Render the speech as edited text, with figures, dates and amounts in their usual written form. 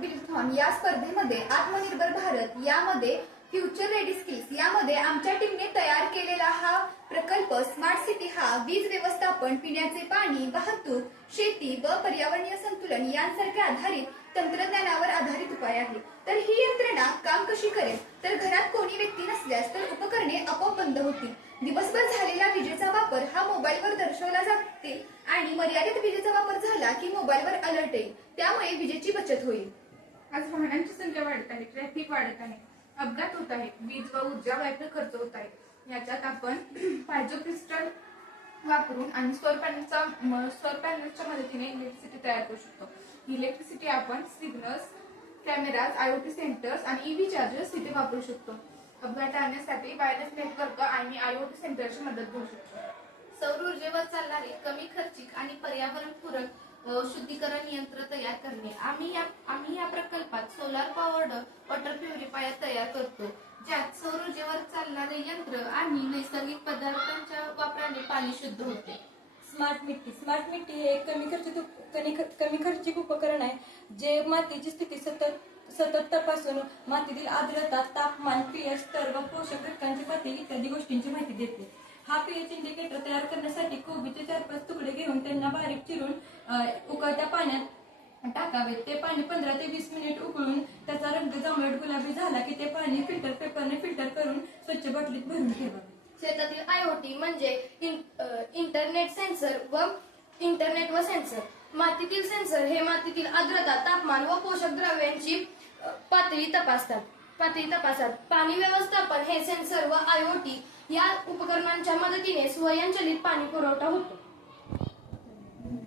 बिलथॉन या स्पर्धेमध्ये आत्मनिर्भर भारत यामध्ये फ्युचर रेडी स्किल्स यामध्ये आमच्या टीमने तयार केलेला हा प्रकल्प स्मार्ट सिटी हा वीज व्यवस्थापन, पिण्याचे पाणी, वाहतूक, शेती व पर्यावरणीय संतुलन यांसारख्या आधारित तंत्रज्ञानावर आधारित उपाय आहे। तर ही यंत्रणा काम कशी करेल तर घरात कोणी व्यक्ती नसल्यास तर उपकरणे आपोआप बंद होतील। दिवसभर झालेला विजेचा वापर हा मोबाईलवर दर्शवला जाते आणि मर्यादित विजेचा वापर झाला की मोबाईलवर अलर्ट येईल, त्यामुळे विजेची बचत होईल। आज वाहनांची संख्या वाढत आहे, ट्रॅफिक वाढत आहे, अपघात होत आहे, वीज व ऊर्जा वापर खर्च होत आहे। याच्यात आपण पायझो क्रिस्टल वापरून आणि सौर पॅनलच्या मदतीने इलेक्ट्रिसिटी तयार करू शकतो। इलेक्ट्रिसिटी आपण सिग्नल्स, कॅमेराज, IoT सेंटर्स आणि EV चार्जर्स तिथे वापरू शकतो। अपघात टाळण्यासाठी वायरलेस नेटवर्क आणि IoT सेंटरची मदत घेऊ शकतो। सौर ऊर्जेवर चालणारे कमी खर्चिक आणि पर्यावरणपूरक शुद्धीकरण यंत्र तयार करणे। आम्ही या प्रकल्पात सोलार पॉवर्ड वॉटर प्युरिफायर तयार करतो, ज्यात सौर ऊर्जेवर चालणारे यंत्र आणि नैसर्गिक पदार्थांच्या वापराने पाणी शुद्ध होते। स्मार्ट मिट्टी हे एक कमी खर्चिक उपकरण आहे, जे मातीची स्थिती सतत तपासून मातीतील आर्द्रता, तापमान, pH स्तर व पोषक घटकांची पातळी इत्यादी गोष्टींची माहिती देते। हा pH इंडिकेटर तयार करण्यासाठी कोबीचे 4-5 तुकडे घेऊन त्यांना बारीक चिरून उकळत्या पाण्यात टाकावे। ते पाणी 15 ते 20 मिनिट उकळून त्याचा रंग जांभळट गुलाबी झाला की ते पाणी फिल्टर पेपरने फिल्टर करून स्वच्छ बाटलीत भरून ठेवावे। शेतातील IoT म्हणजे इंटरनेट व सेन्सर। मातीतील सेन्सर हे मातीतील आर्द्रता, तापमान व पोषक द्रव्यांची पातळी तपासतात। पाणी व्यवस्थापन हे सेन्सर व IoT या उपकरणांच्या मदतीने स्वयंचलित पाणी पुरवठा होतो।